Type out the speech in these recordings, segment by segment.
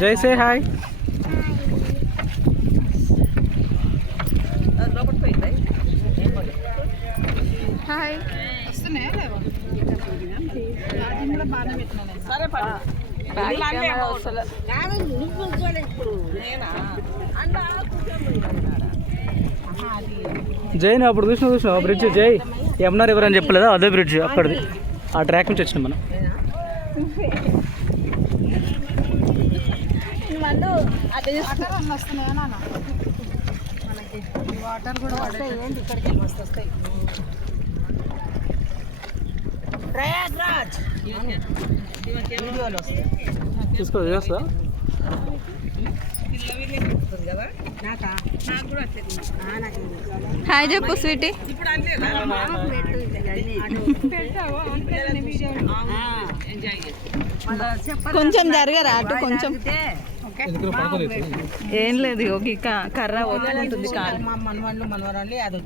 జై say hi. Hi. జై నువ్వు అప్పుడు చూసినావు బ్రిడ్జ్ జై యమునా రివర్ అని చెప్పలేదా, అదే బ్రిడ్జ్ అక్కడిది. ఆ ట్రాక్ నుంచి వచ్చినాం మనం. వాటర్ కూడా ఇక్కడికి మస్తు వస్తాయి. తీసుకో చేస్తా. హాయ్ చెప్పు స్వీటీ. కొంచెం జరగరా అటు కొంచెం. ఏం లేదు యోగి కర్ర వస్తుంది కాదు. మనవాళ్ళు మనవరాళ్ళు అది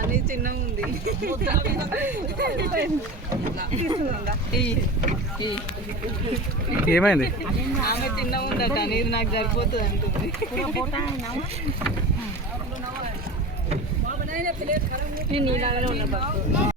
అదే చిన్న ఉంది. ఏమైంది? ఆమె చిన్న ఉందట, నీరు నాకు సరిపోతుంది అంటుంది. నేను నీలాగానే ఉన్నా.